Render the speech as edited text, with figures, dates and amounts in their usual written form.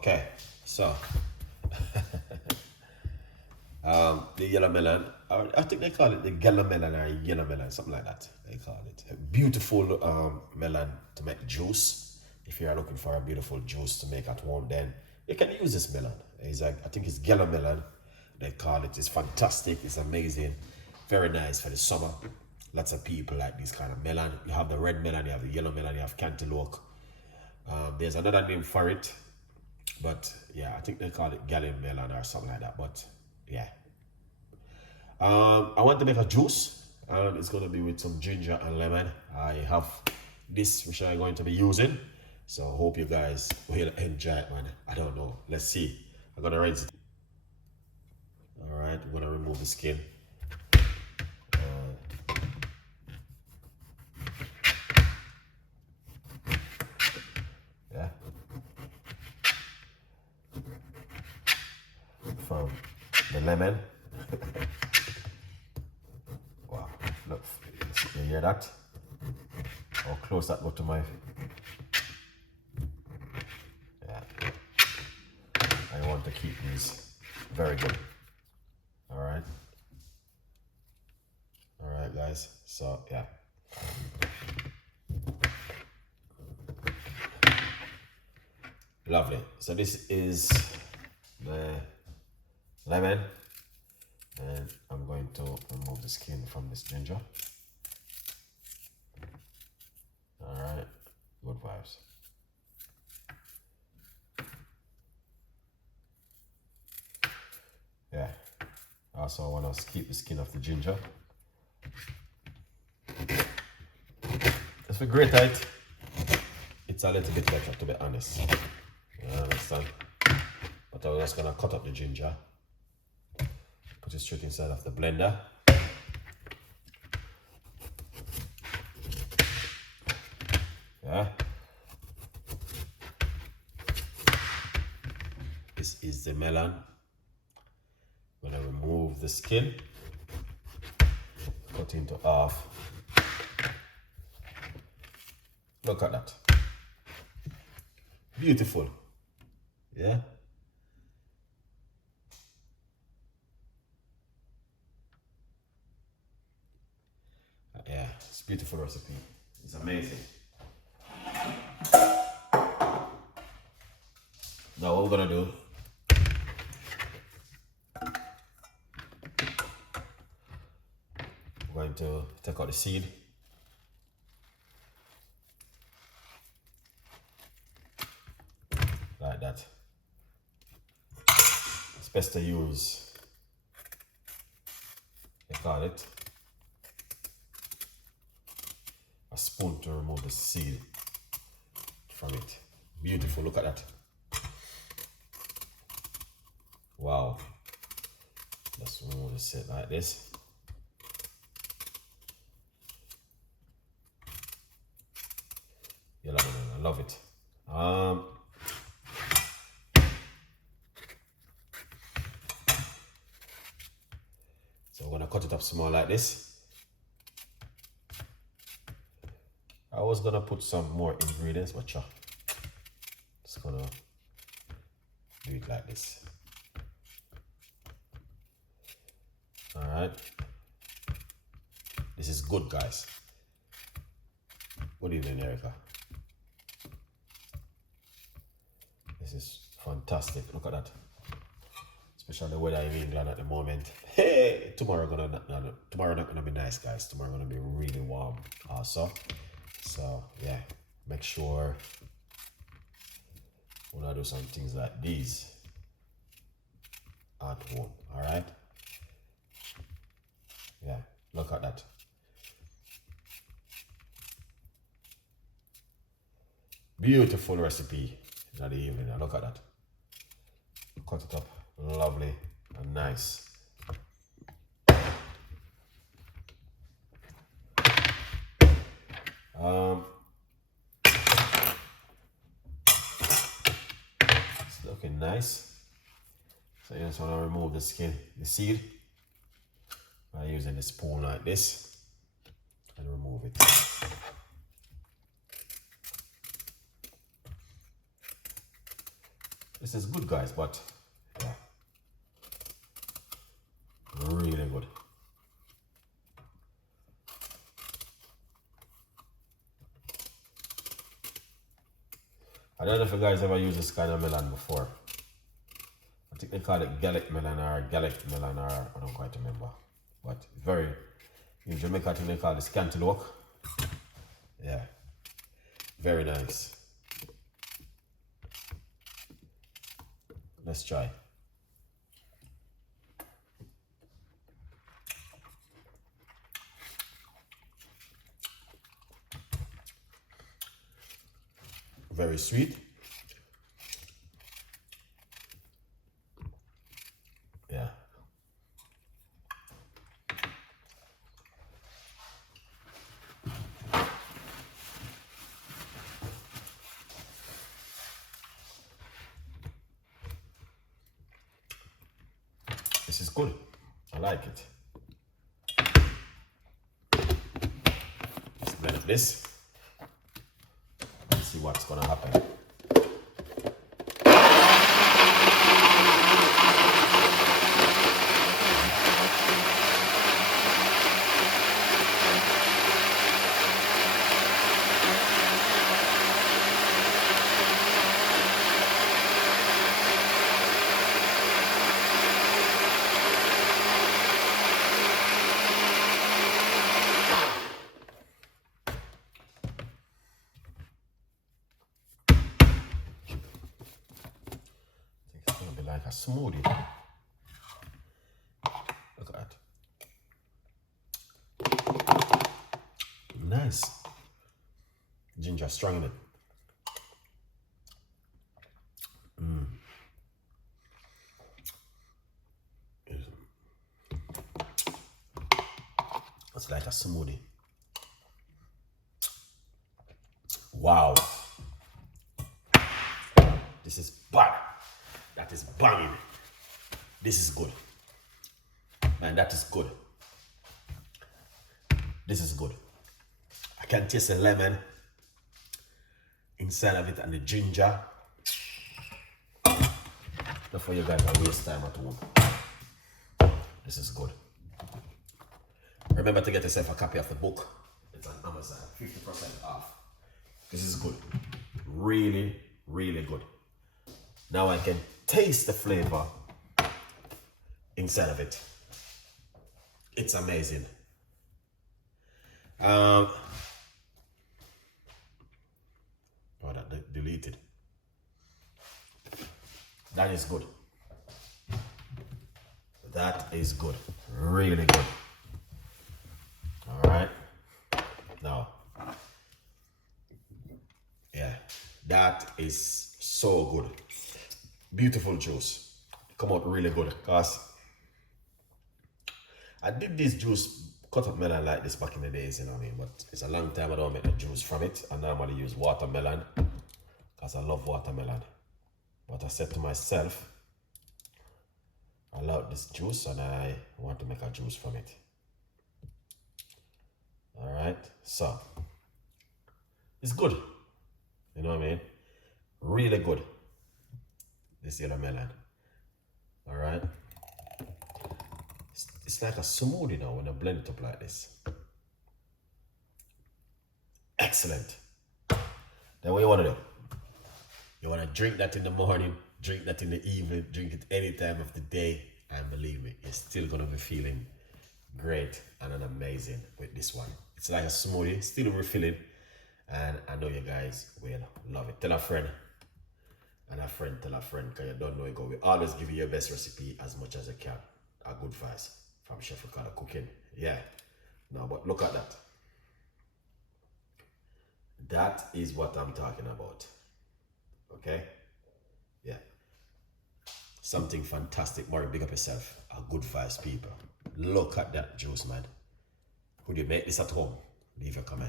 Okay, so the yellow melon, I think they call it the Galia Melon or yellow melon, something like that. They call it a beautiful melon to make juice. If you are looking for a beautiful juice to make at home, then you can use this melon. It's like, I think it's Galia Melon. They call it. It's fantastic. It's amazing. Very nice for the summer. Lots of people like this kind of melon. You have the red melon, you have the yellow melon, you have cantaloupe. There's another name for it, but yeah, I think they call it Galia Melon or something like that. But yeah, I want to make a juice, and it's going to be with some ginger and lemon. I have this which I'm going to be using, so hope you guys will enjoy it, man. I don't know, let's see. I'm gonna rinse it. All right, I'm gonna remove the skin. Yeah, from the lemon. Wow, look, you hear that? How close that got to my, yeah. I want to keep these very good. All right, guys. So yeah, lovely. So this is the lemon, and I'm going to remove the skin from this ginger. All right, good vibes. Yeah, also I want to keep the skin of the ginger. As for grate it, it's a little bit better, to be honest. You understand? But I'm just gonna cut up the ginger, put it straight inside of the blender. Yeah. This is the melon. I'm gonna remove the skin, cut into half. Look at that. Beautiful. Yeah. Yeah, it's a beautiful recipe. It's amazing. Now what we're gonna do, we're going to take out the seed. Like that. It's best to use, they call it, a spoon to remove the seed from it. Beautiful, look at that. Wow. Just remove the seed like this. Yeah, I love it. So we're gonna cut it up small like this. I was gonna put some more ingredients, but sure, just gonna do it like this. All right, this is good, guys. Good evening, Erica. This is fantastic. Look at that. Especially the weather in England at the moment. Hey, tomorrow not gonna be nice, guys. Tomorrow gonna be really warm also. So yeah, make sure we're gonna do some things like these at home. All right. Yeah, look at that. Beautiful recipe in the evening. Now look at that. Cut it up, lovely and nice. It's looking nice. So you just want to remove the skin, the seed, by using the spoon like this and remove it. This is good, guys, but yeah, really good. I don't know if you guys ever used this kind of melon before. I think they call it Gaelic melon or Gaelic melon, or I don't quite remember. But very, in Jamaica, I think they call this cantaloupe. Yeah, very nice. Let's try. Very sweet. Yeah. This is good. I like it. Let's blend this. Let's see what's gonna happen. It's gonna be like a smoothie. Look at that. Nice. Ginger strong in it. It's like a smoothie. Wow. This is bad. That is banging. This is good. Man, that is good. This is good. I can taste the lemon inside of it and the ginger. Not for you guys to waste time at home. This is good. Remember to get yourself a copy of the book. It's on Amazon, 50% off. This is good. Really, really good. Now I can taste the flavor inside of it. It's amazing. Oh, that deleted. That is good. That is good. Really good. All right. Now, yeah, that is so good. Beautiful juice. Come out really good. Because I did this juice, cut up melon like this back in the days, you know what I mean? But it's a long time I don't make a juice from it. I normally use watermelon because I love watermelon. But I said to myself, I love this juice and I want to make a juice from it. All right, so it's good. You know what I mean? Really good. This yellow melon. All right. It's like a smoothie now when I blend it up like this. Excellent. Then what you want to do? You want to drink that in the morning, drink that in the evening, drink it any time of the day, and believe me, you're still going to be feeling great and amazing with this one. It's like a smoothie, still refilling, and I know you guys will love it. Tell a friend, and a friend tell a friend, because you don't know it go. We always give you your best recipe as much as you can. A good advice from Chef Ricardo Cooking. Yeah. Now, but look at that. That is what I'm talking about. Okay? Yeah. Something fantastic. Murray, big up yourself. A good vibes, people. Look at that juice, man. Would you make this at home? Leave a comment.